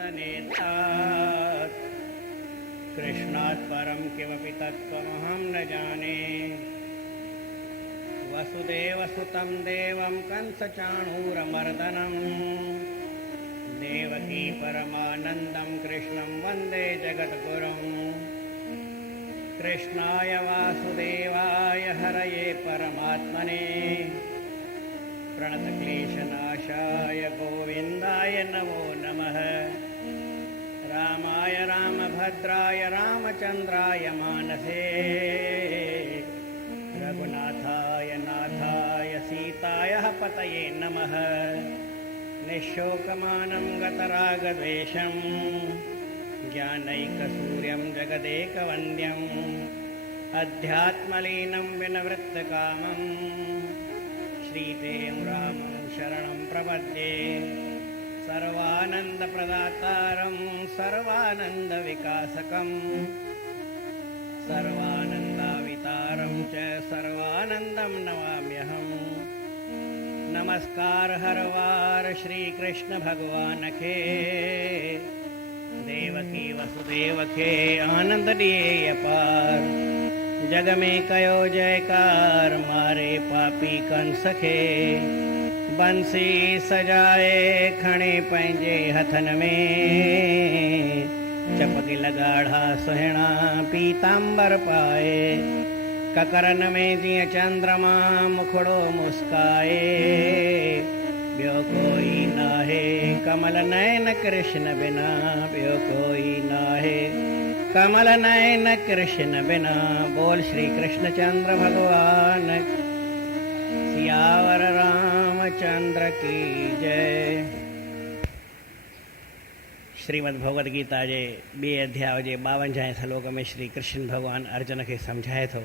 वन्दनेतात् कृष्णात् परं किमपि तत्त्वमहं न जाने। वसुदेवसुतं देवं कंसचाणूरमर्दनं देवकी परमानन्दं कृष्णं वन्दे जगद्गुरुं। कृष्णाय वासुदेवाय हरये परमात्मने प्रणतक्लेशनाशाय गोविन्दाय नमो नमः। रामाय रामभद्राय रामचन्द्राय मानसे रघुनाथाय नाथाय सीताय पतये नमः। निःशोकमानं गतरागद्वेषं ज्ञानैकसूर्यं जगदेकवन्द्यम् अध्यात्मलीनं विनवृत्तकामं श्रीतें रामं शरणं प्रपद्ये। सर्वानन्दप्रदातारं सर्वानन्दविकासकं सर्वानन्दावितारं च सर्वानन्दं नमाम्यहम्। नमस्कार हर वार श्री कृष्ण भगवान के देवकी वसुदेव के आनंद दिए अपार। जग में कयो जयकार मारे पापी कंस के बंसी सजाए खणे पंहिंजे हथन में चपकी लगाढ़ा सुहिणा पीतांबर पाए। ककरन में जीअं चंद्रमा मुखड़ो मुस्काए ॿियो कोई नाहे कमल नयन कृष्ण बिना ॿियो कोई नाहे कमल नयन कृष्ण बिना। बोल श्री कृष्णचंद्र भगवान सियावर रामचंद्र की जय। श्रीमद् भगवद गीता जे 2 अध्याय जे 52 श्लोक में श्री कृष्ण भगवान अर्जुन के समझाए थो।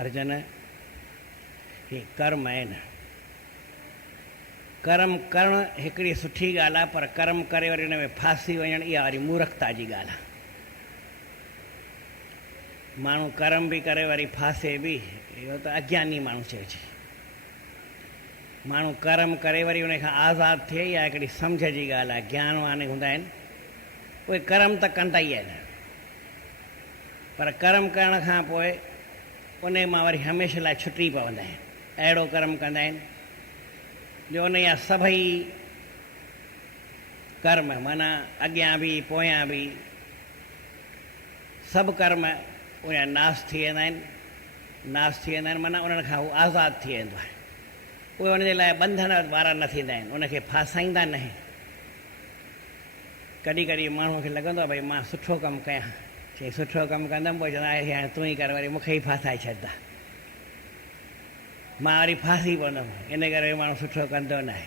अर्जुन ही कर्म आहिनि, कर्म करण हिकिड़ी सुठी ॻाल्हि आहे, पर कर्म करे वरी हुन में फासी वञणु इहा वरी मूर्खता जी ॻाल्हि आहे। माण्हू कर्म बि करे वरी फासे बि, इहो त अज्ञानी माण्हू चइजे। माण्हू कर्म करे वरी उन खां आज़ादु थिए, इहा हिकिड़ी सम्झ जी ॻाल्हि आहे। ज्ञानवान हूंदा आहिनि उहे कर्म त कंदा ई आहिनि, पर कर्म करण खां पोइ उन मां वरी हमेशह लाइ छुटी पवंदा आहिनि। अहिड़ो कर्म कंदा आहिनि जो उन जा सभई कर्म माना अॻियां बि पोयां बि सभु कर्म उन नाश थी वेंदा आहिनि। नाश थी वेंदा आहिनि माना उन्हनि खां उहो आज़ादु थी वेंदो आहे। उहे उनजे लाइ बंधन वारा न थींदा आहिनि, उनखे फासाईंदा न आहिनि। कॾहिं कॾहिं माण्हूअ खे लॻंदो आहे भई मां सुठो कमु कयां, चई सुठो कमु कंदुमि, पोइ चवंदा हाणे तूं ई कर, वरी मूंखे ई फासाए छॾंदा, मां वरी फासी पवंदुमि। इन करे माण्हू सुठो कंदो न आहे।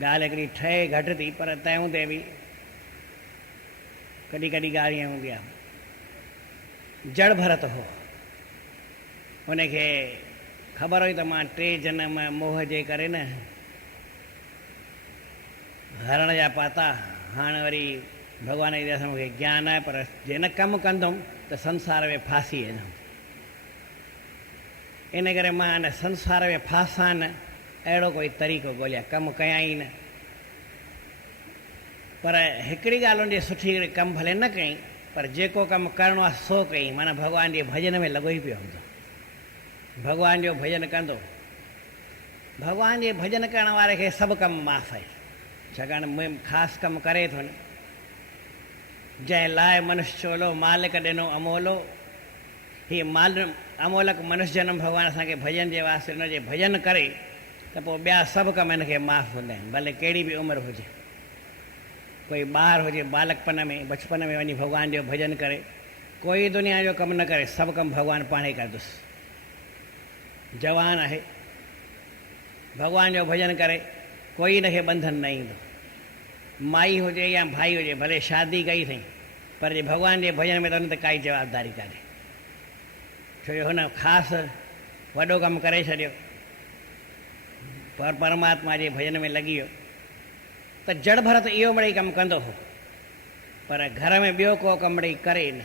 ॻाल्हि हिकिड़ी ठहे घटि थी, पर तंहिं हूंदे बि कॾहिं कॾहिं ॻाल्हि ईअं हूंदी आहे। जड़ भरत हो, हुनखे ख़बर हुई त मां 3 जनम मोह जे करे न हरण जा पाता, हाणे वरी भॻवान जी दया सां मूंखे ज्ञान आहे, पर जे न कमु कंदुमि त संसार में फासी वेंदुमि। इन करे मां हिन संसार में फासां न, अहिड़ो कोई तरीक़ो ॻोल्हियां, कमु कयां ई न। पर हिकिड़ी ॻाल्हि हुनजी सुठी कमु भले न कई, पर जेको कमु करिणो आहे सो कई, माना भॻवान जे भॼन में लॻो ई पियो हूंदो। भॻवान जो भॼन कंदो, भॻवान जे भॼन करण वारे खे सभु कमु माफ़ आहे। छाकाणि ख़ासि कमु करे थो न। जंहिं लाइ मनुष्य चोलो मालिक ॾिनो अमोलो, हीअ अमोलक मनुष्य जनम भॻवान असांखे भॼन जे वास्ते हुनजे भॼन करे त पोइ ॿिया सभु कम हिनखे माफ़ हूंदा आहिनि, भले कहिड़ी बि उमिरि हुजे। कोई ॿार हुजे बालकपन में बचपन में वञी भॻवान जो भॼन करे, कोई दुनिया जो कमु न करे, सभु कमु भॻवानु पाण ई कंदुसि। जवान आहे, भॻवान जो भॼन करे, कोई हिनखे बंधन न ईंदो। माई हुजे या भाई हुजे, भले शादी कई अथई, पर जे भॻवान जे भॼन में त हुन ते काई जवाबदारी कान्हे। छो जो हुन ख़ासि वॾो कमु करे छॾियो, पर परमात्मा जे भॼन में लॻी वियो। त जड़ भरत इहो मिड़ेई कमु कंदो हो, पर घर में ॿियो को कमु मिड़ेई करे न।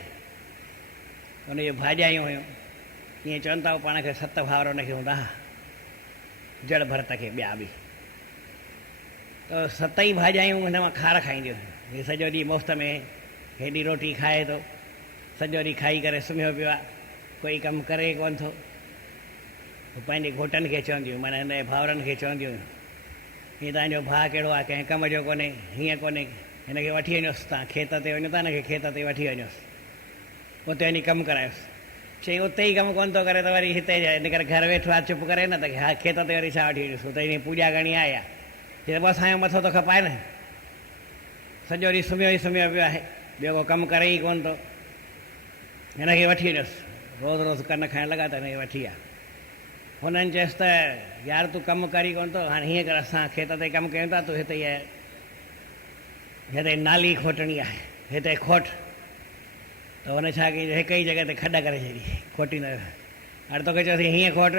हुनजो भाॼायूं हुयूं, ईअं चवनि था पाण खे 7 भाउर हुनखे हूंदा हुआ, जड़ भरत खे ॿिया बि। तो 7 भाॼायूं हिन मां खार खाईंदियूं। हीअ सॼो ॾींहुं मुफ़्त में हेॾी रोटी खाए थो, सॼो ॾींहुं खाई करे सुम्हियो पियो आहे, कोई कमु करे कोन थो। पंहिंजे घोटनि खे चवंदियूं, माना हिन जे भाउरनि खे चवंदियूं, हीअ तव्हांजो भाउ कहिड़ो आहे, कंहिं कम जो कोन्हे, हीअं कोन्हे, हिनखे वठी वञोसि, तव्हां खेत ते वञो था, हिनखे खेत ते वठी वञोसि, उते वञी कमु करायोसि। चई उते ई कमु कोन थो करे त वरी हिते इन करे घर वेठो आहे, चुप करे न त हा खेत ते वरी छा वठी वञोसि, उते ईअं पूॼा करणी आहे या चए पोइ असांजो मथो थो खपाए न, सॼो ॾींहुं सुम्हियो ई सुम्हियो पियो आहे, ॿियो को कमु करे ई कोन थो, हिनखे वठी वञोसि। रोज़ु रोज़ु कन खाइण लॻा त हिनखे वठी आहे। हुननि चयसि त यार तूं कमु करी कोन थो, हाणे हीअं कर असां खेत ते कमु कयूं था, तूं हिते नाली खोटणी आहे, हिते खोट। त हुन छा कई, हिकु ई जॻह ते खॾ करे छॾी, खोटी न। हाणे तोखे चयोसीं हीअं खोट,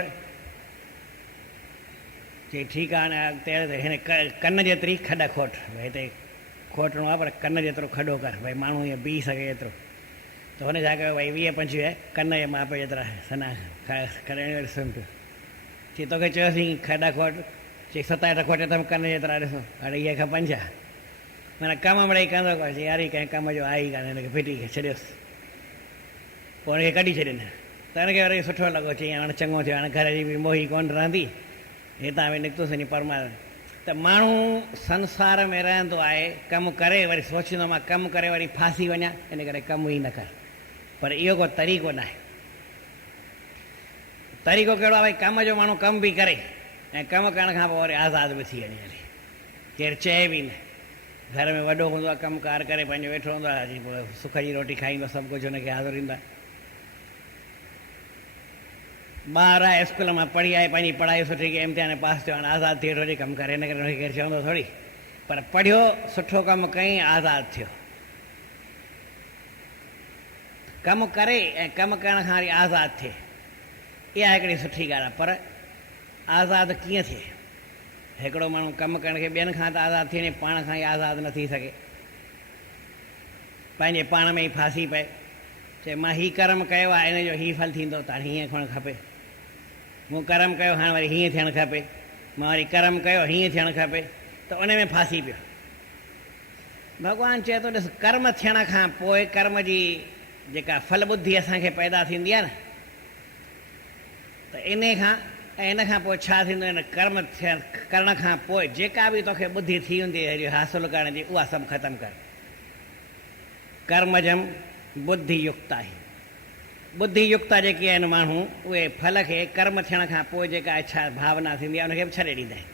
चई ठीकु आहे, हाणे अॻिते हिन कन जेतिरी खॾ खोट, भई हिते खोटणो आहे पर कन जेतिरो खॾो कर, भई माण्हू ईअं बीह सघे एतिरो। त हुन छा कयो, भई 20-25 कन जे माप जेतिरा सना खणी सुम्ही पियो। चई तोखे चयोसीं खॾ खोट, चई 7-8 खोटे त कन जेतिरा ॾिसो, हाणे इहे खपनि छा, माना कमु मिड़ेई कंदो कोन। चई यार कंहिं कम जो आहे ई कान, हिनखे फिटी खे छॾियोसि। पोइ हुनखे कढी छॾियनि, त हिनखे वरी सुठो लॻो, चई हाणे चङो थियो, हाणे घर जी बि मोही कोन रहंदी, हितां बि निकितोसीं नी परमात्मा। त माण्हू संसार में रहंदो आहे, कमु करे वरी सोचींदो मां कमु करे वरी फासी वञा, इन करे कमु ई न कर। पर इहो को तरीक़ो न आहे। तरीक़ो कहिड़ो आहे, भई कम जो माण्हू कमु बि करे ऐं कमु करण खां पोइ वरी आज़ादु बि थी वञे, हली केरु चए बि न। घर में वॾो हूंदो आहे, कमुकार करे पंहिंजो वेठो हूंदो आहे, पोइ सुख जी रोटी खाईंदो, सभु कुझु हुनखे हाज़ुर ईंदो आहे। ॿार आहे स्कूल मां पढ़ी आहे, पंहिंजी पढ़ाई सुठी कई, इम्तिहान पास थियो, हाणे आज़ादु थी वेठो हुजे कमु करे, हिन करे हुनखे केरु चवंदो थोरी। पर पढ़ियो, सुठो कमु कई, आज़ादु थियो। कमु करे ऐं कमु करण खां वरी आज़ादु थिए, इहा हिकिड़ी सुठी ॻाल्हि आहे। पर आज़ादु कीअं थिए? हिकिड़ो माण्हू कमु करण खे ॿियनि खां त आज़ादु थी वञे, पाण खां ई आज़ादु न थी सघे, पंहिंजे पाण में ई फासी पए। चए मां हीउ कर्म कयो आहे, इन जो हीउ फल थींदो, त हाणे हीअं थियणु खपे। मूं कर्म कयो, हाणे वरी हीअं थियणु खपे। मां वरी कर्म कयो, हीअं थियणु खपे, त उन में फासी पियो। भॻवानु चए थो, ॾिस कर्म थियण खां पोइ कर्म जी जेका फल ॿुधी असांखे पैदा थींदी आहे न, त इन खां पोइ छा थींदो, हिन कर्म करण खां पोइ जेका बि तोखे ॿुधी थी हूंदी हासिलु करण जी, उहा सभु ख़तमु कर। कर्मजम बुद्धि युक्त आहे। बुद्धि युक्त जेके आहिनि माण्हू, उहे फल खे कर्म थियण खां पोइ जेका इच्छा भावना थींदी आहे उनखे बि छॾे ॾींदा आहिनि।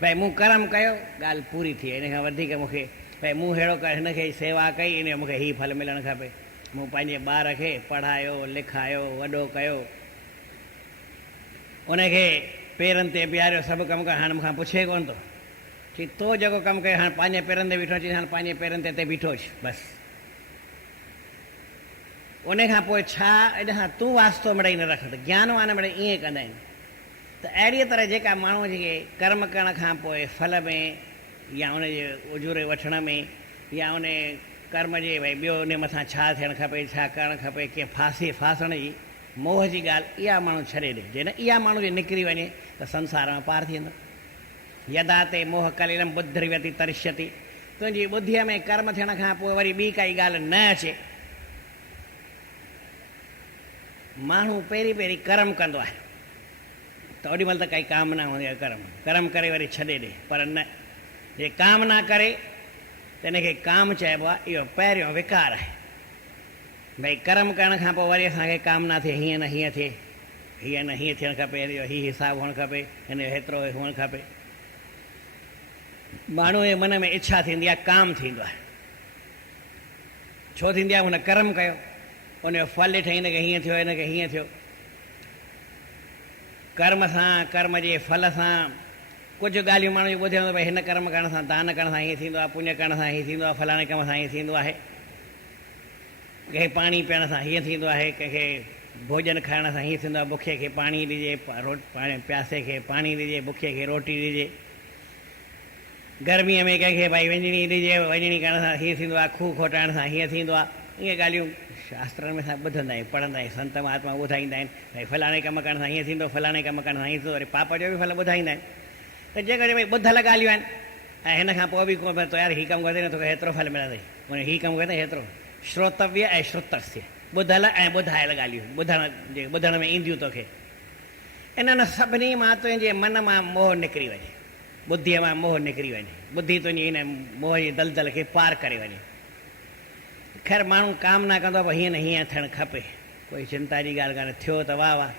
भई मूं कर्म कयो, ॻाल्हि पूरी थी, इन खां वधीक मूंखे भई मूं अहिड़ो कर, हिनखे सेवा कई, इन जो मूंखे हीउ फल मिलणु खपे। मूं पंहिंजे ॿार खे पढ़ायो, लिखायो, वॾो कयो, उनखे पेरनि ते बीहारियो, सभु कमु कर, हाणे मूंखां पुछे कोन थो। चई तो जेको कमु कयो, हाणे पंहिंजे पेरनि ते बीठो, चई हाणे पंहिंजे पेरनि ते हिते बीठो अचि बसि। उन खां पोइ छा, इन खां तूं वास्तो मिड़ेई न रख। त ज्ञानवान मिड़ेई ईअं कंदा आहिनि। त अहिड़ीअ तरह जेका माण्हू जेके कर्म करण खां पोइ फल में या उनजे उजूरे वठण में या उन कर्म जे भई ॿियो उन मथां छा थियणु खपे, छा करणु खपे, कंहिं फासण जी मोह जी ॻाल्हि, इहा माण्हू छॾे ॾे। जंहिं इहा माण्हू जे निकिरी वञे त संसार में पार थी वेंदो। यदा ते मोह कलिलम बुद्धिर्व्यति तरिष्यति। तुंहिंजी ॿुद्धीअ में कर्म थियण खां पोइ वरी ॿी काई ॻाल्हि न अचे, माण्हू पहिरीं कर्म कंदो आहे, त ओॾीमहिल त काई कामना हूंदी आहे, कर्म करे वरी छॾे ॾे। पर न, जे कामना करे त हिनखे काम चइबो आहे। इहो पहिरियों विकार आहे। भई कर्म करण खां पोइ वरी असांखे कामना थिए, हीअं न हीअं थिए, हीअं न हीअं थियणु खपे, हीअ हिसाबु हुअणु खपे, हिन जो हेतिरो हुअणु खपे। माण्हू जे मन में इच्छा थींदी आहे, काम थींदो आहे। छो थींदी आहे? हुन कर्म कयो, उनजो फल ॾिठई, हिनखे हीअं थियो, हिनखे हीअं थियो। कर्म सां, कर्म जे फल सां कुझु ॻाल्हियूं माण्हू जी ॿुधियो, भई हिन कर्म करण सां, दान करण सां हीअं थींदो आहे, पुण्य करण सां हीअं थींदो आहे, फलाणे कम सां हीअं थींदो आहे, कंहिं पाणी पीअण सां हीअं थींदो आहे, कंहिंखे भोजन खाइण सां हीअं थींदो आहे, बुखे खे पाणी ॾिजे, प्यासे खे पाणी ॾिजे, बुखे खे रोटी ॾिजे। गर्मीअ में कंहिंखे भई विञणी ॾिजे, विञणी करण सां हीअं थींदो आहे, खूह खोटाइण सां हीअं थींदो आहे। इहे ॻाल्हियूं शास्त्रनि में असां ॿुधंदा आहियूं, पढ़ंदा आहियूं, संत महात्मा ॿुधाईंदा आहिनि, भई फलाणे कमु करण सां हीअं थींदो, फलाणे कमु करण सां हीअं थींदो, वरी पाप जो बि फल ॿुधाईंदा आहिनि। त जेकॾहिं भई ॿुधल ॻाल्हियूं आहिनि, ऐं हिन खां पोइ बि को तो यार हीउ कमु कंदे न तोखे हेतिरो फल मिलंदई, उन हीउ कमु कंदे हेतिरो। श्रोतव्य ऐं श्रुतस्य, ॿुधल ऐं ॿुधायल ॻाल्हियूं ॿुधण में ईंदियूं तोखे। इन्हनि सभिनी मां तुंहिंजे मन मां मोह निकिरी वञे, ॿुद्धीअ मां मोह निकिरी वञे, ॿुधी तुंहिंजी इन मोह जी दलदल खे पार करे वञे। ख़ैर माण्हू कामना कंदो आहे हीअं न हीअं थियणु खपे, कोई चिंता जी ॻाल्हि कान्हे, थियो त वाह वाह।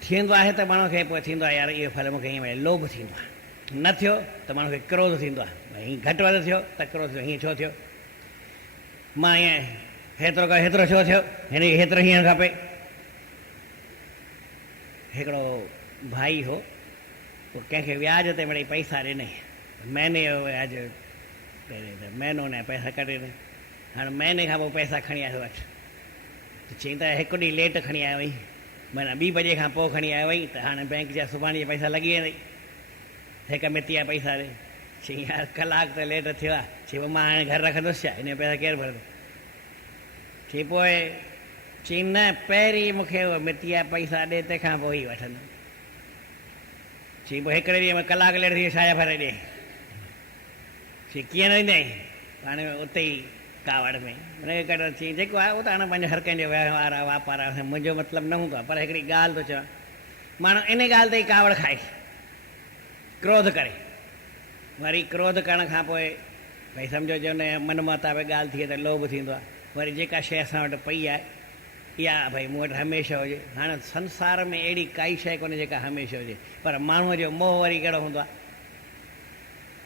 थींदो आहे त माण्हू खे पोइ थींदो आहे यार इहो फल मूंखे हीअं मिले, लोभ थींदो आहे। न थियो त माण्हू खे क्रोध थींदो आहे, भई हीअं घटि वधि थियो त क्रोध थियो, हीअं छो थियो, मां ईअं हेतिरो कयो हेतिरो छो थियो, हिन खे हेतिरो हीअं खपे। हिकिड़ो भाई हो, पोइ कंहिंखे व्याज ते मिड़ई पैसा ॾिनई, महीने जो व्याज पहिरें त महीनो न पैसा कटे ॾिनई, हाणे महीने खां पोइ पैसा खणी आयो वटि, त चई त हिकु ॾींहुं लेट खणी आयो वई, माना 2 बजे खां पोइ खणी आयो वई, त हाणे बैंक जा सुभाणे जा पैसा लॻी वेंदई, हिकु मिती जा पैसा ॾे। चई यार कलाकु त लेट थियो आहे, चई मां हाणे घर रखंदुसि छा, हिन जा पैसा केरु भरंदो। चई पोइ चई न पहिरीं मूंखे उहो मिती जा पैसा ॾे, तंहिंखां पोइ ई वठंदुमि। चई पोइ हिकिड़े ॾींहं में कलाकु लेट थी छा भरे ॾे। चई कीअं न ॾींदई, हाणे उते ई कावड़ में हुनखे कढो। चई जेको आहे उहो त हाणे पंहिंजो हर कंहिंजो व्यवहार आहे, वापार आहे, मुंहिंजो मतिलबु न हूंदो आहे, पर हिकिड़ी ॻाल्हि थो चवां, माण्हू इन ॻाल्हि ते ई कावड़ खाए, क्रोध करे। वरी क्रोध करण खां पोइ भई सम्झो जो हुन मन मुताबिक़ ॻाल्हि थिए त लोभ थींदो आहे। वरी जेका शइ असां वटि पई आहे इहा भई मूं वटि हमेशह हुजे। हाणे संसार में अहिड़ी काई शइ कोन्हे जेका हमेशह हुजे, पर माण्हूअ जो मोह वरी कहिड़ो हूंदो आहे,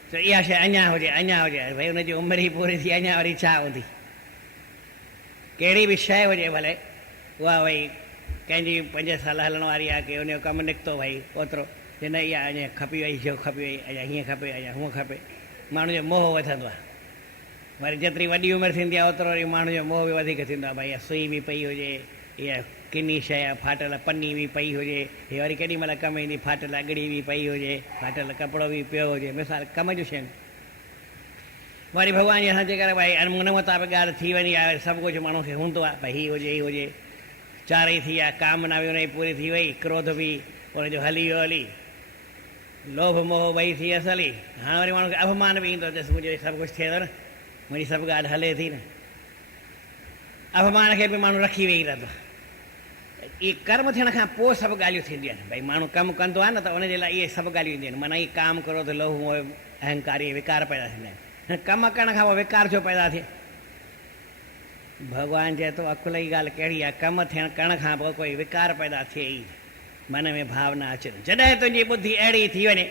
त इहा शइ अञा हुजे अञा हुजे, भई हुनजी उमिरि ई पूरी थी, अञा वरी छा हूंदी। कहिड़ी बि शइ हुजे भले, उहा भई कंहिंजी 5 साल हलण वारी आहे, की हुनजो कमु निकितो भई ओतिरो, की न इहा अञा खपी वई, जो खपी वई, अञा हीअं खपे, अञा हूअं खपे, माण्हू जो मोह वधंदो आहे। वरी जेतिरी वॾी उमिरि थींदी आहे ओतिरो वरी माण्हू जो मोह बि वधीक थींदो आहे, भई इहा सुई बि पई हुजे, इहा किनी शइ आहे, फाटल पनी बि पई हुजे, हीअ वरी केॾी महिल कमु ईंदी, फाटल अॻड़ी बि पई हुजे, फाटल कपिड़ो बि पियो हुजे, मिसाल कम जूं शयूं। वरी भॻवान जी असां जेकर भई मन मुताबिक़ ॻाल्हि थी वञी आहे, सभु कुझु माण्हू खे हूंदो आहे, भई हीअ हुजे हीअ हुजे, चारई थी आहे, कामना बि हुनजी पूरी थी वई, क्रोध बि हुनजो हली वियो हली, लोभ मोह ॿई थी असली। हाणे वरी माण्हू खे अभिमान बि ईंदो, ॾिस मुंहिंजो सभु कुझु थिए थो न, मुंहिंजी सभु ॻाल्हि हले थी न, अभिमान खे बि माण्हू रखी वेही रहंदो। इहे कर्म थियण खां पोइ सभु ॻाल्हियूं थींदियूं आहिनि, भई माण्हू कमु कंदो आहे न त उनजे लाइ इहे सभु ॻाल्हियूं ईंदियूं आहिनि, माना इहे काम करो त लोभ मोह अहंकार इहे विकार पैदा थींदा आहिनि। कमु करण खां पोइ विकार छो पैदा थिए, भॻवानु चए थो अकुल जी ॻाल्हि कहिड़ी आहे, कमु थियण करण खां पोइ कोई विकार पैदा थिए ई मन में भावना अचे, जॾहिं तुंहिंजी ॿुधी अहिड़ी थी वञे,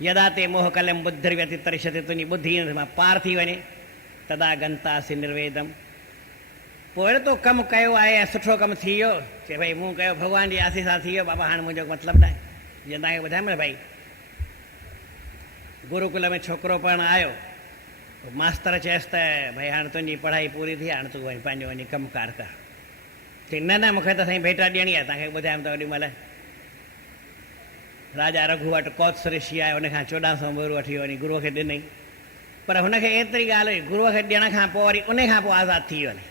यदा ते मोह कलम बुद्धिर व्यतितरिष्यते, तुंहिंजी ॿुधी मां पार थी वञे, तदा गंतासि निर्वेदम, पोइ अहिड़ो तो कमु कयो आहे ऐं सुठो कमु थी वियो, चए भई मूं कयो भॻवान जी आसीस सां थी वियो, बाबा हाणे मुंहिंजो मतिलबु न आहे। जीअं तव्हांखे ॿुधायां न भई गुरुकुल में छोकिरो पढ़णु आयो, मास्तर चयसि त भई हाणे तुंहिंजी पढ़ाई पूरी थी, हाणे तूं वरी पंहिंजो वञी कमुकारु कर। चई न न मूंखे त साईं भेट ॾियणी आहे, तव्हांखे ॿुधायमि त ओॾी महिल राजा रघु वटि कौत्स ऋषि आहे, हुनखां 1400 मुहर वठी वञी गुरूअ खे ॾिनई, पर हुनखे एतिरी ॻाल्हि हुई गुरूअ खे ॾियण खां पोइ वरी उन खां पोइ आज़ादु थी वञे,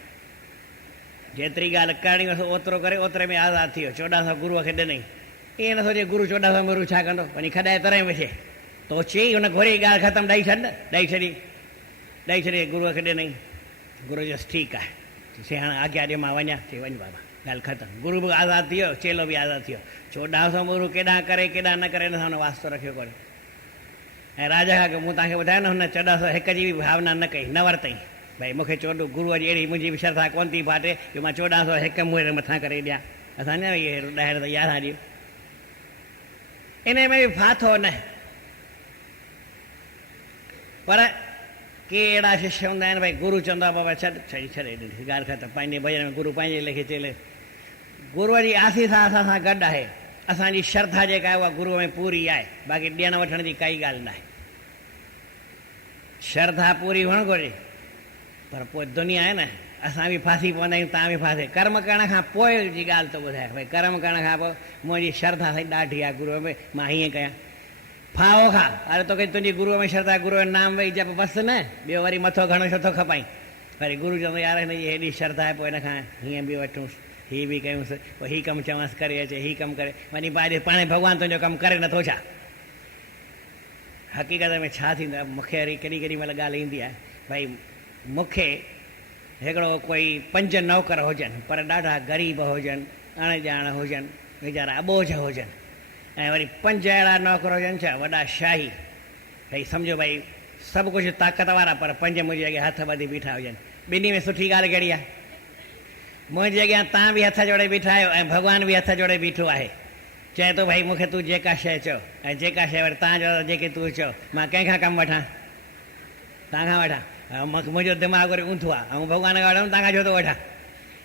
जेतिरी ॻाल्हि करणी हुअसि ओतिरो करे, ओतिरे में आज़ादु थी वियो, 1400 गुरूअ खे ॾिनई। ईअं न सोचे गुरू 1400 मुहर छा कंदो, वञी खॾाए तरे वेठे, तो चई हुन घुरी ॻाल्हि ख़तमु, ॾेई छॾ न, ॾेई छॾी गुरूअ खे ॾिनई। गुरू चयसि ठीकु आहे, चई हाणे आज्ञा ॾियो मां वञा, चई वञ बाबा, ॻाल्हि ख़तमु। गुरू बि आज़ादु थी वियो, चेलो बि आज़ादु थी वियो। 1400 मुहर केॾां करे केॾां न करे, हिन सां हुन वास्तो रखियो कोन्हे। ऐं राजा खां मूं तव्हांखे ॿुधायो न, हुन 1400 हिक जी बि भावना न कई, न वरितई, भई मूंखे गुरूअ जी अहिड़ी मुंहिंजी बि श्रद्धा कोन थी फाटे जो मां 1400 हिक मुंहुं मथां करे ॾियां। असां न इहे 10 त 11 ॾियूं, इन में बि फाथो न। पर के अहिड़ा शिष्य हूंदा आहिनि, भई गुरू चवंदो आहे बाबा छॾ ॾिनी ॻाल्हि ख़तमु, पंहिंजे भॼन में गुरू पंहिंजे लेखे चेले, गुरूअ जी आसीस असां सां गॾु आहे, असांजी श्रद्धा जेका आहे उहा गुरूअ में पूरी आहे, बाक़ी ॾियण वठण जी काई ॻाल्हि न आहे। श्रद्धा पूरी हुअणु घुरिजे, पर पोइ दुनिया आहे न, असां बि फासी पवंदा आहियूं, तव्हां बि फासे। कर्म करण खां पोइ जी ॻाल्हि थो ॿुधाए, भई कर्म करण खां पोइ मुंहिंजी श्रद्धा साईं ॾाढी आहे गुरूअ में, मां हीअं कयां, फाहो खा, अरे तोखे तुंहिंजी गुरूअ में श्रद्धा, गुरूअ जो नाम वेही जप बसि न, ॿियो वरी मथो घणो छो थो खपाई। वरी गुरू चवंदो यार हिन जी हेॾी श्रद्धा आहे, पोइ हिन खां हीअं बि वठूंसि, हीअ बि कयूंसि, पोइ हीअ कमु चवांसि करे अचे, हीअ कमु करे, वञी पाणे भॻवानु तुंहिंजो कमु करे नथो छा? हक़ीक़त में छा थींदो आहे, मूंखे वरी केॾी महिल ॻाल्हि ईंदी आहे, भई मूंखे हिकिड़ो कोई 5 नौकर हुजनि, पर ॾाढा ग़रीब हुजनि, अणॼाण हुजनि, वीचारा अॿोझ हुजनि, ऐं वरी 5 अहिड़ा नौकर हुजनि छा वॾा शाही, भई सम्झो भई सभु कुझु ताक़त वारा, पर 5 मुंहिंजे अॻियां हथ ॿधी बीठा हुजनि। ॿिन्ही में सुठी ॻाल्हि कहिड़ी आहे? मुंहिंजे अॻियां तव्हां बि हथ जोड़े बीठा आहियो ऐं भॻवानु बि हथ जोड़े बीठो आहे, चए थो भई मूंखे तूं जेका शइ चओ, ऐं जेका शइ वरी तव्हां चओ जेके तूं चओ, मां कंहिंखां कमु वठां? तव्हां खां वठां? मुंहिंजो दिमाग़ वरी ऊंधो आहे, ऐं भॻवान खां वठां, तव्हां खां छो थो वठां?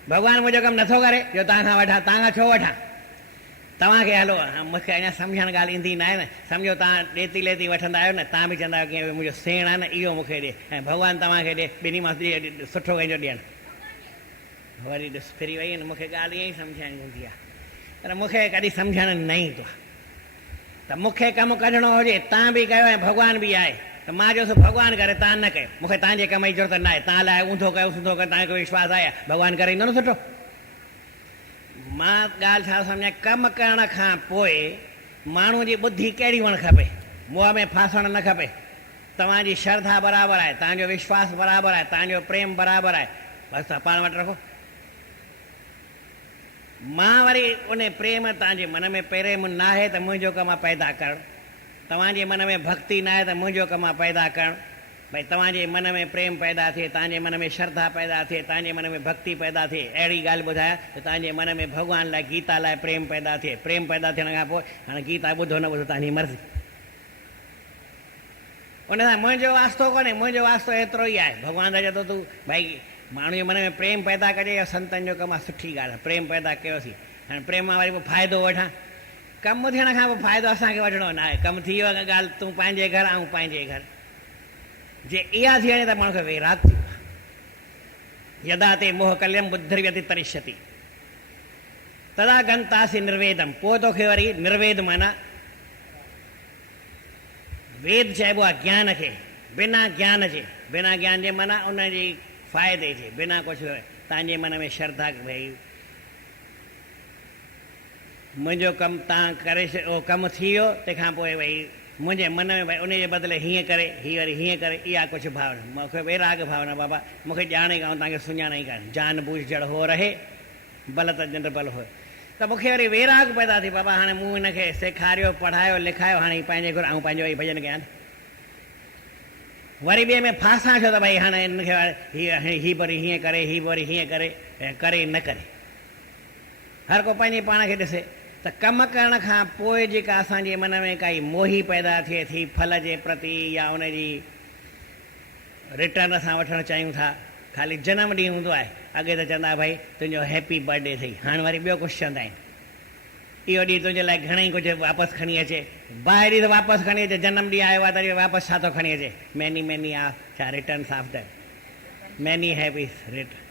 भॻवानु मुंहिंजो कमु नथो करे जो तव्हां खां वठां, तव्हां खां छो वठां? तव्हांखे हलो, मूंखे अञा सम्झणु ॻाल्हि ईंदी न आहे न, सम्झो तव्हां ॾेती लेती वठंदा आहियो न, तव्हां बि चवंदा आहियो की मुंहिंजो सेण आहे न, इहो मूंखे ॾे, ऐं भॻवानु तव्हांखे ॾे, ॿिन्ही मां सुठो कंहिंजो ॾियणु। वरी ॾिस फिरी वई न, मूंखे ॻाल्हि ईअं ई सम्झाइणी हूंदी आहे, पर मूंखे कॾहिं सम्झणु न ईंदो आहे। त मूंखे कमु कढणो हुजे, तव्हां बि कयो ऐं भॻवानु बि आहे, त मां चयोसि भॻवानु करे, तव्हां न कयो, मूंखे तव्हांजे कम जी ज़रूरत न आहे, तव्हां लाइ ऊंधो कयो सुठो कयो, तव्हांखे विश्वास आहे, भॻवानु करे ईंदो न सुठो। मां ॻाल्हि छा सम्झां, कमु करण खां पोइ माण्हू जी ॿुधी कहिड़ी हुअणु खपे, मुंहं में फासणु न खपे। तव्हांजी श्रद्धा बराबरि आहे, तव्हांजो विश्वास बराबरि आहे, तव्हांजो प्रेम बराबरि आहे, बसि तव्हां पाण वटि रखो। मां वरी उन प्रेम तव्हांजे मन में प्रेम न आहे त मुंहिंजो कमु आहे पैदा करणु, तव्हांजे मन में भक्ति न आहे त मुंहिंजो कमु आहे पैदा करणु। भई तव्हांजे मन में प्रेम पैदा थिए, तव्हांजे मन में श्रद्धा पैदा थिए, तव्हांजे मन में भक्ति पैदा थिए, अहिड़ी ॻाल्हि ॿुधायां त तव्हांजे मन में भॻवान लाइ, गीता लाइ प्रेम पैदा थिए। प्रेम पैदा थियण खां पोइ हाणे गीता ॿुधो न ॿुधो तव्हांजी मर्ज़ी, उन सां मुंहिंजो वास्तो कोन्हे, मुंहिंजो वास्तो एतिरो ई आहे, भॻवान त चए थो तूं भई माण्हू जे मन में प्रेम पैदा कजे, या संतनि जो कमु आहे, सुठी ॻाल्हि आहे, प्रेम पैदा कयोसीं, हाणे प्रेम मां वरी पोइ फ़ाइदो वठां, कमु थियण खां पोइ फ़ाइदो असांखे वठिणो न आहे, कमु थी वियो ॻाल्हि, तूं पंहिंजे घर ऐं पंहिंजे घर, जे इहा थी वञे त माण्हू खे वैराग थी वियो। यदा ते मोह कल्यम बुद्धिर्व्यति तरिष्यति तदा गंतासी निर्वेदम, पोइ तोखे वरी निर्वेद माना वेद चइबो आहे ज्ञान खे, बिना ज्ञान जे, बिना ज्ञान जे माना उनजी फ़ाइदे जे, बिना कुझु तव्हांजे मन में श्रद्धा, भई मुंहिंजो कमु तव्हां करे उहो कमु थी वियो, तंहिंखां पोइ भई मुंहिंजे मन में भई उनजे बदिले हीअं करे, हीअ वरी हीअं करे, इहा कुझु भावना, मूंखे वैराग भावना, बाबा मूंखे ॼाणे कान, तव्हांखे सुञाणे ई कान, जान बूझ जड़ हो रहे बल त ॼंड बल हो, त मूंखे वरी वैराग पैदा थी, बाबा हाणे मूं हिनखे सेखारियो, पढ़ायो, लिखायो, हाणे पंहिंजे घरु ऐं पंहिंजो ई भॼन कयां, वरी ॿिए में फासां छो त भई हाणे हिनखे हीअ वरी हीअं करे, हीअ वरी हीअं करे, करे न करे, हर को पंहिंजे पाण खे ॾिसे। त कमु करण खां पोइ जेका असांजे मन में काई मोही पैदा थिए थी फल जे प्रति, या उनजी रिटर्न असां वठणु चाहियूं था, ख़ाली जनम ॾींहुं हूंदो आहे, अॻे त चवंदा भई तुंहिंजो हैप्पी बर्थडे अथई, हाणे वरी ॿियो कुझु चवंदा आहिनि, इहो ॾींहुं तुंहिंजे लाइ घणेई कुझु वापसि खणी अचे, ॿाहिरि त वापसि खणी अचे, जनम ॾींहुं आयो आहे त वापसि छा थो खणी अचे, मैनी ऑफ छा returns of the many happy return,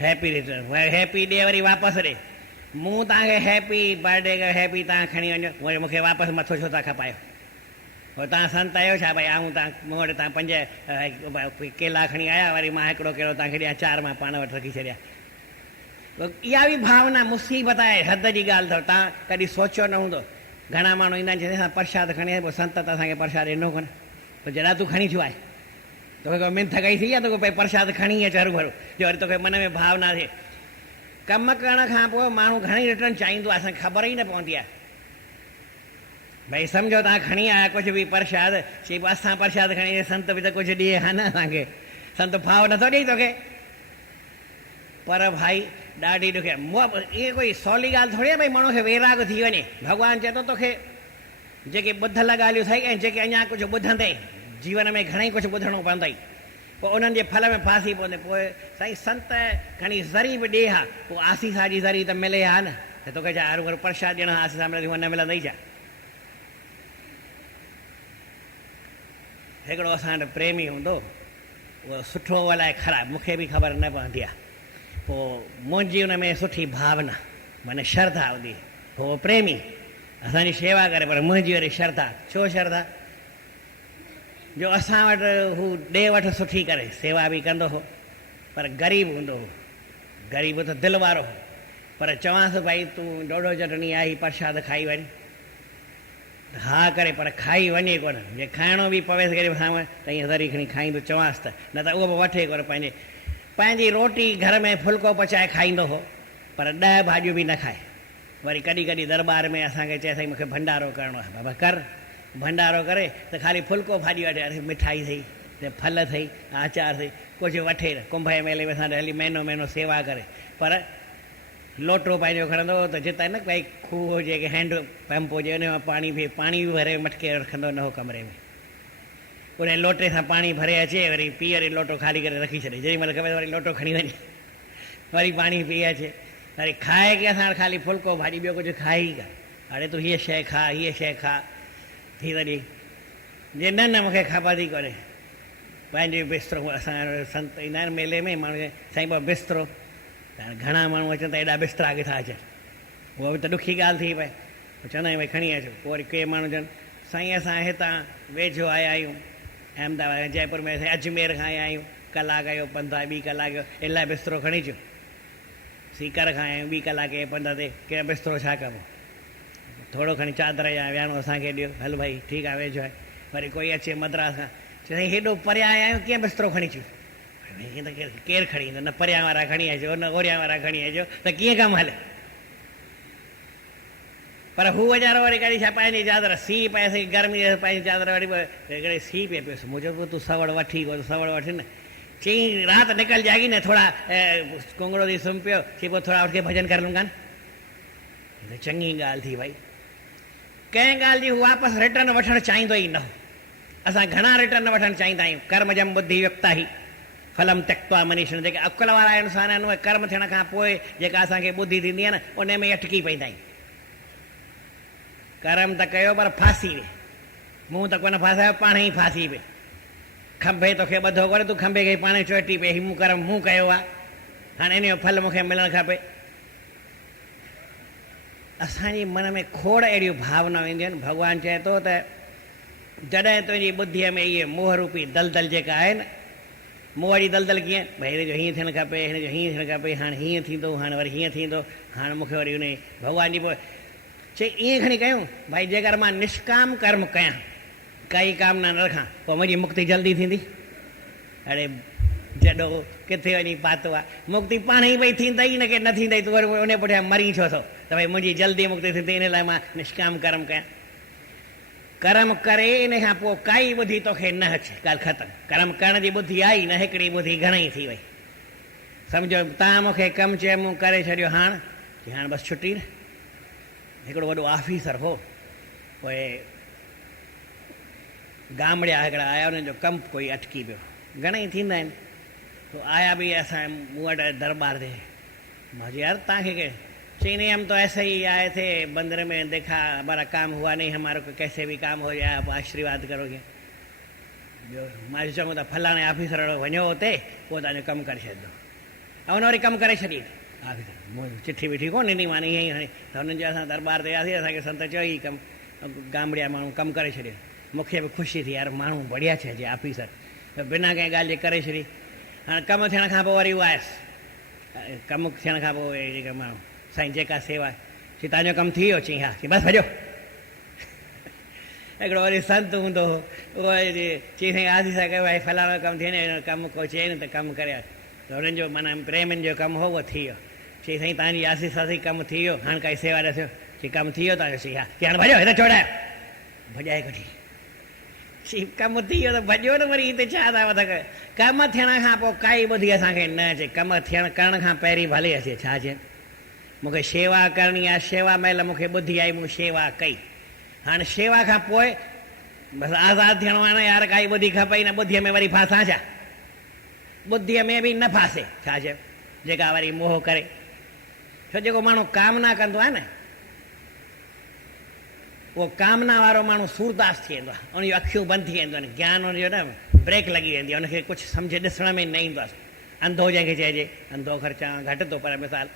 happy return, happy ॾे वरी वापसि ॾे, मूं तव्हांखे हैप्पी बर्थडे कयो, हैप्पी तव्हां खणी वञो, वरी मूंखे वापसि मथो छो था खपायो, पोइ तव्हां संत आहियो छा भई आऊं तव्हां मूं वटि तव्हां 5 केला खणी आया, वरी मां हिकिड़ो केलो तव्हांखे ॾियां, 4 मां पाण वटि रखी छॾिया, इहा बि भावना मुसीबत आहे, हद जी ॻाल्हि अथव, तव्हां कॾहिं सोचियो न हूंदो, घणा माण्हू ईंदा आहिनि चवंदा प्रसाद खणी पोइ संत त असांखे प्रसाद ॾिनो कोन, पोइ जॾहिं तूं खणी थियो आहे, तोखे कोई मिंथ कई थी आहे, तोखे भई प्रसाद खणी अच हरू भरू, जो वरी तोखे मन में भावना थिए। कमु करण खां पोइ माण्हू घणेई रिटर्न चाहींदो आहे, असांखे ख़बर ई न पवंदी आहे, भई सम्झो तव्हां खणी आया कुझु बि प्रसाद, चई पोइ असां प्रसाद खणी संत बि त कुझु ॾिए हा न असांखे, संत फाव नथो ॾेई तोखे, पर भाई ॾाढी ॾुखिया, इहे कोई सवली ॻाल्हि थोरी आहे भई माण्हू खे वैराग थी वञे, भॻवानु चए थो तोखे जेके ॿुधल ॻाल्हियूं अथई, ऐं जेके अञा कुझु ॿुधंदे, जीवन में घणेई कुझु ॿुधणो पवंदई, पोइ उन्हनि जे फल में फासी पवंदे, पोइ साईं संत खणी ज़री बि ॾे हा, पोइ आसीसा जी ज़री त मिले हा न, त तोखे छा हरू भरू प्रसाद ॾियणु आसीसा मिलंदी, न मिलंदई छा। हिकिड़ो असां वटि प्रेमी हूंदो, उहो सुठो अलाए ख़राबु, मूंखे बि ख़बर न पवंदी आहे, पोइ मुंहिंजी हुन में सुठी भावना माना श्रद्धा हूंदी, पोइ प्रेमी असांजी शेवा करे, पर मुंहिंजी वरी श्रद्धा, छो श्रद्धा, जो असां वटि हू ॾे वठि सुठी करे सेवा बि कंदो हो, पर ग़रीब हूंदो हो, ग़रीब त दिलि वारो हो, पर चवांसि भाई तूं ॾोॾो चटणी आई प्रसाद खाई वञ, हा करे पर खाई वञे कोन, जे खाइणो बि पवेसि करे साम्हूं त ईअं दरी खणी खाईंदो चवांसि त, न त उहो बि वठे कोन। पंहिंजी रोटी घर में फुल्को पचाए खाईंदो हो, पर 10 भाॼियूं बि न खाए। वरी कॾहिं कॾहिं दरबार में असांखे चए साईं मूंखे भंडारो करिणो आहे, बाबा कर भंडारो करे त ख़ाली फुल्को भाॼी वठे, अरे मिठाई अथई, फल अथई, आचार अथई, कुझु वठे न। कुंभ जे मेले में असां हली महीनो महीनो सेवा करे, पर लोटो पंहिंजो खणंदो त जितां न भई खूह हुजे की हैंड पंप हुजे उन मां पाणी बि भरे मटके रखंदो न हो कमरे में, उन लोटे सां पाणी भरे अचे, वरी पी वरी लोटो ख़ाली करे रखी छॾे, जेॾी महिल खपे वरी लोटो खणी वञे, वरी पाणी पी अचे, वरी खाए की असां ख़ाली फुल्को भाॼी ॿियो कुझु खाए ई कान। हाणे तूं हीअ शइ खा, हीअ शइ खा, थी तॾहिं जे न न मूंखे ख़बर थी कोन्हे। पंहिंजो बिस्तरो असां संत ईंदा आहिनि मेले में, माण्हू साईं बाबा बिस्तरो, हाणे घणा माण्हू अचनि त एॾा बिस्तरा किथां अचनि, उहा बि त ॾुखी ॻाल्हि थी पए। चवंदा आहियूं भई खणी अचो, पोइ वरी के माण्हू चवनि साईं असां हितां वेझो आया आहियूं अहमदाबाद जयपुर में, अजमेर खां आया आहियूं, कलाक जो पंधु आहे, 2 कलाक जो, इलाही बिस्तरो खणी अचो। सीकर खां आया आहियूं 2 कलाक जे पंध ते, कंहिं बिस्तरो छा कबो, थोरो खणी चादर या वियाणो असांखे ॾियो, हल भई ठीकु आहे वेझो आहे। वरी कोई अचे मद्रास खां, चए साईं हेॾो परियां आया आहियूं कीअं बिस्तरो खणी अचूं, ईअं त केरु खणी ईंदो, न परियां वारा खणी अचो न ओरियां वारा खणी अचो त कीअं कमु हले। पर हू वीचारो वरी कॾहिं छा पंहिंजी चादर सीउ पियसि, गर्मी पंहिंजी चादर वरी कॾहिं सीउ पिए पियोसि, मूं चयो तूं सवड़ वठी को सवड़ वठी न, चई राति निकल जाएगी न, थोड़ा कुंगड़ो थी सुम्ही पियो, चई पोइ थोरा उठ के भजन कर लूंगा न। चङी ॻाल्हि थी भई, कंहिं ॻाल्हि जी हू वापसि रिटर्न वठणु चाहींदो ई न हो। असां घणा रिटर्न वठणु चाहींदा आहियूं, कर्मजम बुद्धि युक्ता ही फलम त्यक्त्वा मनीषिण, जेके अकुल वारा इंसान आहिनि उहे कर्म थियण खां पोइ जेका असांखे ॿुधी थींदी आहे न उन में अटकी पवंदा आहियूं। कर्म त कयो पर फासी वे, मूं त कोन फासायो, पाण ई फासी पए। खंभे तोखे ॿधो कोन्हे, तूं खंभे खे पाण ई चोटी पए, मूं कर्म मूं कयो आहे, हाणे इन जो फल मूंखे मिलणु खपे। असांजी मन में खोड़ अहिड़ियूं भावनाऊं ईंदियूं आहिनि। भॻवानु चए थो त जॾहिं तुंहिंजी ॿुद्धीअ में इहे मोह रूपी दलदल जेका आहे न, मोह जी दलदल कीअं, भई हिन जो हीअं थियणु खपे, हिन जो हीअं थियणु खपे, हाणे हीअं थींदो, हाणे वरी हीअं थींदो, हाणे मूंखे वरी उन भॻवान जी पोइ चई ईअं खणी कयूं भई जेकर मां निष्काम कर्म कयां, काई कामना न रखां, पोइ मुंहिंजी मुक्ति जल्दी थींदी। अड़े जॾो किथे वञी पातो आहे, मुक्ति पाण ई भई थींदई न की न थींदई, तूं वरी उन पुठियां मरी छो थो त भई मुंहिंजी जल्दी मुक्ति थींदी, इन लाइ मां निष्काम कर्म कयां। कर्म करे इन खां पोइ काई ॿुधी तोखे न अचे, ॻाल्हि ख़तमु। कर्म करण जी ॿुधी आई न, हिकिड़ी ॿुधी घणेई थी वई। सम्झो तव्हां मूंखे कमु चयो, मूं करे छॾियो, हाणे बसि छुटी न। हिकिड़ो वॾो ऑफिसर हो, पोइ गामड़िया हिकिड़ा आया, उन्हनि जो कमु कोई अटकी पियो, घणेई थींदा आहिनि। तो आया भी ऐसा मूं वटि दरबार दे, मां यार तव्हांखे के चई नहीं, हम तो ऐसे ही आए थे बंदर में, देखा हमारा काम हुआ नहीं, हमारे को कैसे भी काम हो जाए आप आशीर्वाद करोगे। मां चऊं त फलाणे ऑफिसर वञो हुते, पोइ तव्हांजो कमु करे छॾींदो। ऐं हुन वरी कमु करे छॾी ऑफिसर, चिठी विठी कोन ॾिनी माने ईअं ई हाणे त हुननि जो असां दरबार ते वियासीं, असांखे संत चयो ई कमु, गामड़िया माण्हू कमु करे छॾियो। मूंखे बि ख़ुशी थी, यार माण्हू बढ़िया चइजे ऑफिसर, बिना कंहिं ॻाल्हि जे करे छॾी। हाणे कमु थियण खां पोइ वरी उहो आयसि, कमु थियण खां पोइ जेका माण्हू साईं जेका सेवा, चई तव्हांजो कमु थी वियो? चई हा। चई बसि भॼो। हिकिड़ो वरी संत हूंदो हो, उहो चई साईं आसीसा कयो, भई फलाणो कमु थिए न, कमु को चए न त कमु करे, त हुननि जो माना प्रेमनि जो कमु हो, उहो थी वियो। चई साईं तव्हांजी आसीसा सां कमु थी वियो, हाणे काई सेवा ॾिसो। चई कमु थी वियो तव्हांजो? चई हा। चई हाणे भॼो, हिते छोड़ायो, भॼाए कढी। चई कमु थी वियो त भॼो न, वरी हिते छा था वधि कयो। कमु थियण खां पोइ काई ॿुधी असांखे न अचे, कमु करण खां पहिरीं भले अचे, छा चए मूंखे शेवा करणी आहे, शेवा महिल मूंखे ॿुधी आई, मूं शेवा कई। हाणे शेवा खां पोइ बसि आज़ादु थियणो आहे न यार, काई ॿुधी खपई न, ॿुधीअ में वरी फासां छा, ॿुधीअ में बि न फासे, छा चयो जेका वरी मोह करे। छो जेको माण्हू कामना कंदो आहे न, उहो कामना वारो माण्हू सूरदास थी वेंदो आहे, उनजूं अखियूं बंदि थी वेंदियूं आहिनि, ज्ञान हुनजो न ब्रेक लॻी वेंदी आहे, उनखे कुझु सम्झ ॾिसण में न ईंदो आहे। अंधो जंहिंखे चइजे, अंधो ख़र्चा घटि थो पर मिसाल,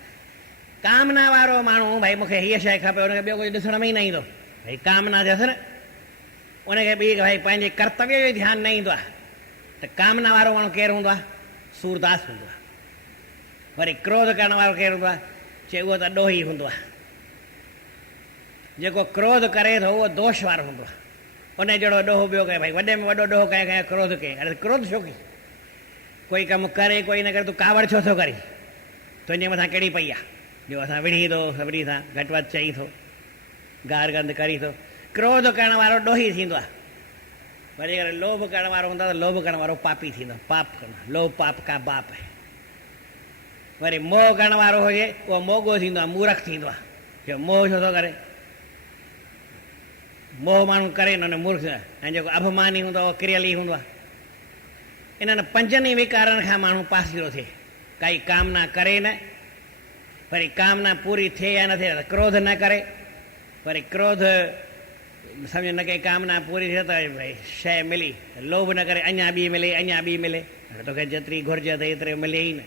कामना वारो माण्हू भई मूंखे हीअ शइ खपे, उनखे ॿियो कुझु ॾिसण में ई न ईंदो, भई कामना थियसि न, उनखे ॿी भई पंहिंजे कर्तव्य जो ध्यानु न ईंदो आहे। त कामना वारो माण्हू केरु हूंदो आहे? सूरदास हूंदो आहे। वरी क्रोध करण वारो केरु हूंदो आहे? चए उहो त ॾोही हूंदो आहे, जेको क्रोध करे थो उहो दोष वारो हूंदो आहे। उन जहिड़ो ॾोहो ॿियो कयो, भई वॾे में वॾो ॾोहो कयो कंहिं क्रोध कयईं, अरे क्रोध छो कई? कोई कमु करे कोई न करे, तूं कावड़ छो थो करी? तुंहिंजे मथां कहिड़ी पई आहे जो असां विढ़ी थो सभिनी सां घटि वधि चई थो, गार गंद करी थो? क्रोध करण वारो ॾोही थींदो आहे। वरी अगरि लोभ करण वारो हूंदो त लोभ करण वारो पापी थींदो, पाप कंदो, लोभ पाप का बाप आहे। वरी मोह करण वारो हुजे उहो मोगो थींदो आहे, मूर्ख थींदो आहे। जो मोह छो थो करे? मोह माण्हू करे न मूर्ख। ऐं जेको अभिमानी हूंदो आहे उहो किरियल ई हूंदो आहे। इन्हनि पंजनि ई विकारनि खां माण्हू पासीरो थिए। काई कामना करे न, वरी कामना पूरी थिए या न थिए त क्रोध न करे, वरी क्रोध सम्झो न कई कामना पूरी थिए त भई शइ मिली लोभ न करे, अञा ॿी मिले, अञा ॿी मिले। तोखे जेतिरी घुर्ज अथई एतिरे मिले ई न।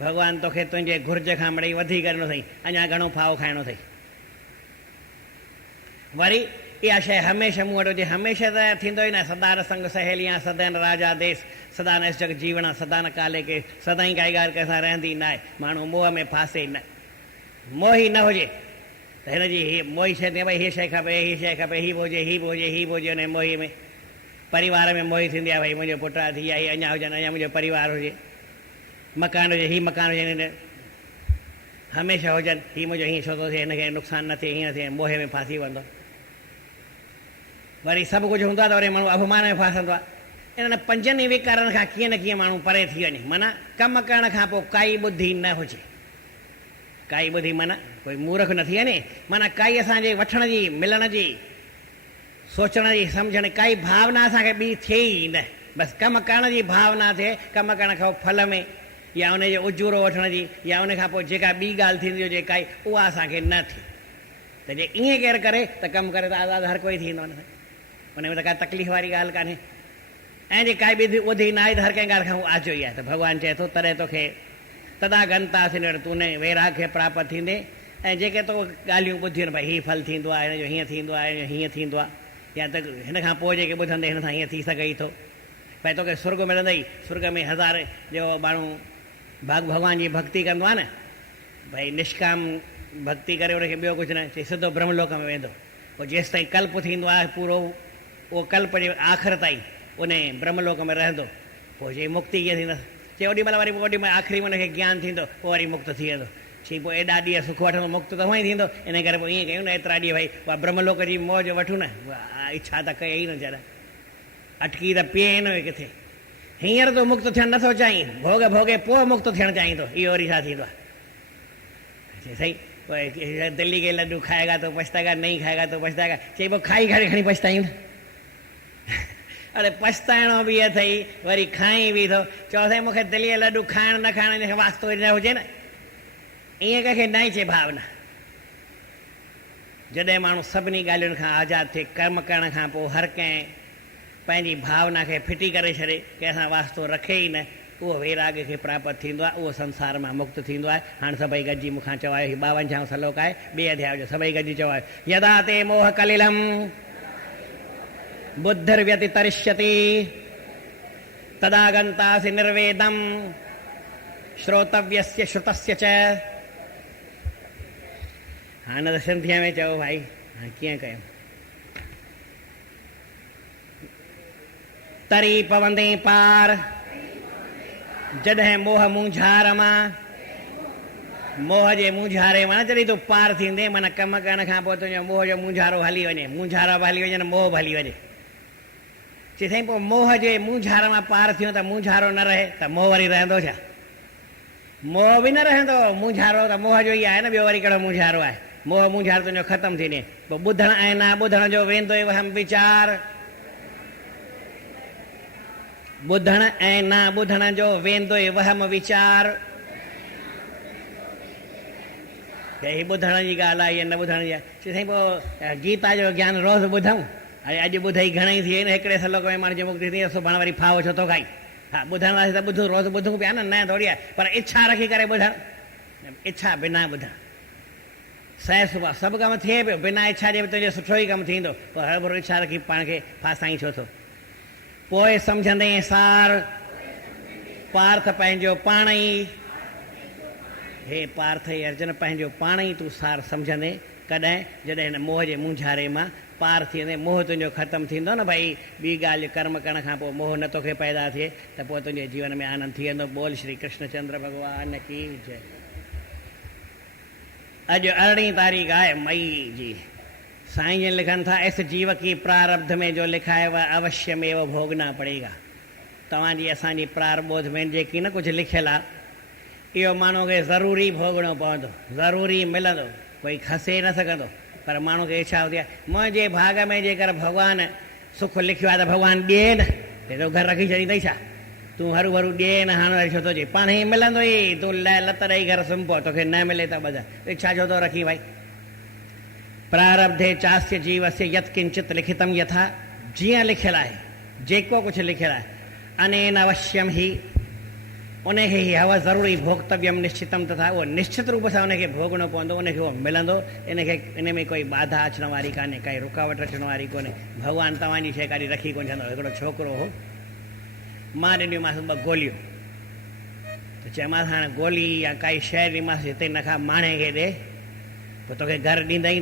भॻवानु तोखे तुंहिंजे घुर्ज खां मिड़ई वधीक ॾिनो अथई, अञा घणो फाव खाइणो अथई। वरी इहा शइ हमेशह मूं वटि हुजे, हमेशह त थींदो ई न। सदा रसंग सहेलियां सदन राजा देश, सदा न जग जीवण सदा न काले के, सदाई काई ॻाल्हि कंहिंसां रहंदी न आहे। माण्हू मोह में फासे न, मोह ई न हुजे त हिनजी मोही शइ थिए, भई हीअ शइ खपे, हीअ शइ खपे, हीअ बि हुजे, हीअ बि हुजे, हीअ बि हुजे। हुन मोही में परिवार में मोही थींदी आहे, भई मुंहिंजो पुटु थी आहे, अञा हुजनि, अञा मुंहिंजो परिवार हुजे, मकान हुजे, हीअ मकान हुजे, हमेशह हुजनि, हीअ मुंहिंजो हीअं छो थो थिए, हिनखे नुक़सानु न थिए, हीअं थिए, मोहे में फासी वेंदो। वरी सभु कुझु हूंदो आहे त वरी माण्हू अभिमान में फासंदो आहे। इन्हनि पंजनि ई विकारनि खां कीअं न कीअं माण्हू परे थी वञे। माना कमु करण खां पोइ काई ॿुधी न हुजे, काई ॿुधी माना कोई मूर्ख न थी वञे, माना काई असांजे वठण जी, मिलण जी, सोचण जी, सम्झण काई भावना असांखे ॿी थिए ई न। बसि कमु करण जी भावना थिए, कमु करण खां फल में या उनजो उजूरो वठण जी, या उन खां पोइ जेका ॿी ॻाल्हि थींदी हुजे काई, उहा असांखे न थिए। त जे ईअं केरु करे त कमु करे त आज़ादु हर कोई थींदो, उन में त का तकलीफ़ वारी ॻाल्हि कान्हे। ऐं जे काई ॿी ॿुधी न आहे त हर कंहिं ॻाल्हि खां उहो आजो ई आहे। त भॻवानु चए थो तॾहिं तोखे तदा गंता सिनर तूं वैराग खे प्राप्त थींदे। ऐं जेके तो ॻाल्हियूं ॿुधियूं भई हीअ फल थींदो आहे, हिनजो हीअं थींदो आहे, हीअं थींदो आहे, या त हिन खां पोइ जेके ॿुधंदे हिन सां हीअं थी सघे थो, भई तोखे सुर्ग मिलंदई। सुर्ग में हज़ार जो माण्हू भॻवान जी भक्ति कंदो आहे न, भई निष्काम भक्ति करे उनखे ॿियो कुझु न चई, सिधो ब्रह्मलोक में वेंदो। पोइ जेसि ताईं कल्प थींदो आहे पूरो, उहो कल्प जे आख़िर ताईं उन ब्रह्मलोक में रहंदो। पोइ चई मुक्ति कीअं थींदसि? चई ओॾी महिल वरी ओॾी महिल आख़िरी में हुनखे ज्ञान थींदो, पोइ वरी मुक्त थी वेंदो। चई पोइ एॾा ॾींहं सुख वठंदो, मुक्त त हूअं ई थींदो। इन करे पोइ ईअं कयूं न, एतिरा ॾींहं भई उहा ब्रह्मलोक जी मौज वठूं न। इच्छा त कई न जरा, अटकी त पिए न किथे। हींअर तो मुक्त थियणु नथो चाहीं, भोग भोगे पोइ मुक्त थियणु चाहींदो, इहो वरी छा थींदो आहे? सही, दिल्ली के लड्डू खाएगा तो पछताएगा, नहीं खाएगा तो पछताएगा। चई पोइ खाई खणी खणी पछतायूं। अरे पछताइणो बि अथई, वरी खाई बि थो। चओ साईं मूंखे दिल्ली जा लड्डू खाइणु न खाइण हिनखे वास्तो न हुजे न, ईअं कंहिंखे न ई चए भावना। जॾहिं माण्हू सभिनी ॻाल्हियुनि खां आज़ादु थिए, कर्म करण खां पोइ हर कंहिं पंहिंजी भावना खे फिटी करे छॾे, कंहिंसां वास्तो रखे ई न, उहो वैराग खे प्राप्त थींदो आहे, उहो संसार मां मुक्त थींदो आहे। हाणे सभई गॾिजी मूंखां चवायो, हीउ 52 श्लोक आहे, ॿिए अध्याय जो, सभई गॾिजी चवायो, यदा ते मोह कलिलम बुद्धिर्व्यतितरिष्यति तदा गन्तासि निर्वेदम श्रोतव्यस्य श्रुतस्य च। हाणे त सिंधीअ में चओ भाई, हाणे कीअं कयूं? तरी पवंदे पार जॾहिं मोह मूंझार मां, मोह जे मूंझारे माना जॾहिं तूं पार थींदे, माना कमु करण खां पोइ तुंहिंजो मोह जो मूंझारो हली वञे, मूंझारो बि हली वञे न मोह बि हली वञे। चई साईं पोइ मोह जे मूंझार मां पार थियो त मूंझारो न रहे त मोह वरी रहंदो छा? मोह बि न रहंदो, मूंझारो त मोह जो ई आहे न, ॿियो वरी कहिड़ो मूंझारो आहे? मोह मूंझारो तुंहिंजो ख़तमु थी वञे। पोइ ॿुधण ऐं न ॿुधण जो वेंदो वहम वीचार, ॿुधण ऐं न ॿुधण जो वेंदो वहम वीचार। हीअ ॿुधण जी ॻाल्हि आहे, इहा न ॿुधण जी आहे। चई साईं पोइ गीता जो ज्ञान रोज़ु ॿुधूं? अरे अॼु ॿुधई घणेई थी वई न, हिकिड़े सलोक में माण्हू जी मुक्ति थी, सुभाणे वरी फाव छो थो खाई? हा ॿुधंदासीं त ॿुधूं, रोज़ु ॿुधूं पिया न, न थोरी आहे, पर इच्छा रखी करे ॿुधणु, इच्छा बिना ॿुधणु। सह सुभाउ सभु कमु थिए पियो, बिना इच्छा जे बि तुंहिंजो सुठो ई कमु थींदो, पोइ हर भरो इच्छा रखी पाण खे फासाई छो थो? पोइ सम्झंदे सार पार्थ पंहिंजो पाण ई हे पार्थ अर्जुन पंहिंजो पाण ई तूं सार सम्झंदे कॾहिं जॾहिं हिन मोह जे मुंझारे मां पार थी वेंदे, मोह तुंहिंजो ख़तमु थींदो न भई, ॿी ॻाल्हि कर्म करण खां पोइ मोह न तोखे पैदा थिए त पोइ तुंहिंजे जीवन में आनंद थी वेंदो। बोल श्री कृष्णचंद्र भॻवान की जय। अॼु 18 तारीख़ आहे मई जी। साईं जी लिखनि था, इस जीव की प्रारब्ध में जो लिखा है वह अवश्य में वो भोगना पड़ेगा। तव्हांजी असांजी प्रारब्ध में जेकी न कुझु लिखियलु आहे इहो माण्हू खे ज़रूरी भोगणो पवंदो, ज़रूरी मिलंदो, कोई खसे न सघंदो। पर माण्हू खे इच्छा हूंदी आहे मुंहिंजे भाग में जेकर भॻवानु सुख लिखियो आहे त भॻवानु ॾिए न, हेॾो घर रखी छॾींदई छा? तूं हरू भरू ॾिए न, हाणे छो थो चई पाण ई मिलंदो ई, तूं लत ॾेई घर सुम्ही पओ, तोखे न मिले त ॿुधाए इच्छा छो थो रखी भाई। प्रारब्धे चास्य जीवस्य यत् किंचित लिखितम यथा, जीअं लिखियलु आहे जेको कुझु लिखियलु आहे, अनेन अवश्यम ही, उनखे ई हव ज़रूरी भोक्तव्यम निश्चितम तथा, उहो निश्चित रूप सां उनखे भोगणो पवंदो, उनखे उहो मिलंदो। इन में कोई बाधा अचण वारी कान्हे, काई रुकावट अचण वारी कोन्हे। भॻवानु तव्हांजी शइ काॾी रखी कोन छॾंदो। हिकिड़ो छोकिरो हो, मां ॾिनियूंमांसि 2 गोलियूं, त चयोमांसि हाणे गोली या काई शइ ॾींदीमांसि हिते न खा, माणे खे ॾे, पोइ तोखे घरु ॾींदई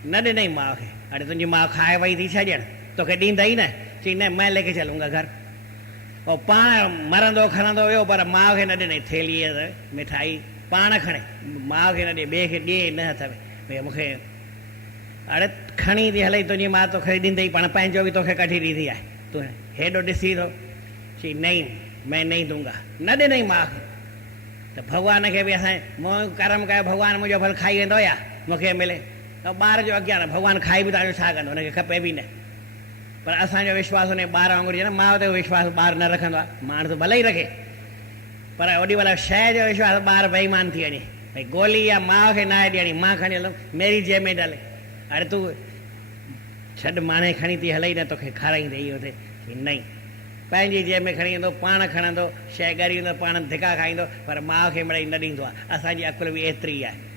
न ॾिनई माउ खे। हाणे तुंहिंजी माउ खाए वई थी छा ॼण, तोखे ॾींदई न? चई न मैं लेके चलूंगा घर। पोइ पाण मरंदो खणंदो वियो, पर माउ खे न ॾिनई थेलीअ मिठाई, पाण खणे, माउ खे न ॾे, ॿिए खे ॾिए न हथ में। भई मूंखे अड़े खणी थी हलई, तुंहिंजी माउ तोखे ॾींदई, पाण पंहिंजो बि तोखे कढी ॾींदी आहे, तूं हेॾो ॾिसी थो। चई नहीं मैं नहीं दूंगा, न ॾिनई माउ खे। त भॻवान खे बि असां मूं कर्म कयो, भॻवानु मुंहिंजो फल खाई वेंदो या मूंखे मिले? त ॿार जो अॻियां भॻवानु खाई बि तव्हांजो छा कंदो, हुनखे खपे बि न। पर असांजो विश्वासु उन ॿार वांगुरु न, माउ ते विश्वासु ॿार न रखंदो आहे, माण्हू त भले ई रखे, पर ओॾी महिल शइ जो विश्वासु ॿार बेईमान थी वञे। भई गोली या माउ खे न आहे ॾियणी, मां खणी हलंदुमि, मेरी जेब में डाले। अरे तूं छॾ, माणे खणी थी हलई न, तोखे खाराईंदे इहो थिए नहीं, पंहिंजी जेब में खणी ईंदो, पाण खणंदो, शइ ॻरी ईंदो, पाण धिका खाईंदो, पर माउ खे मिड़ई न ॾींदो आहे। असांजी अकुल बि एतिरी आहे।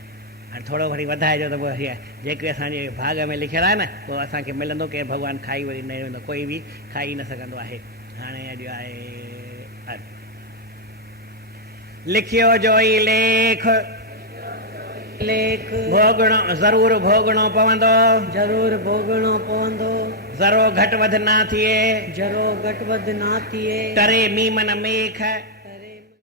हाणे थोरो वरी वधाइजो त पोइ जेके असांजे भाग में लिखियलु आहे न उहो असांखे मिलंदो। केरु भॻवानु खाई वरी न वेंदो, कोई बि खाई न सघंदो आहे। हाणे अॼु आहे लिखियो जो ई लेख, भोगणो ज़रूरु भोगणो पवंदो, ज़रूरु भोगणो पवंदो, ज़रो घटि वधि न थिए, ज़रो घटि वधि न थिए। तरे मीमन मेख,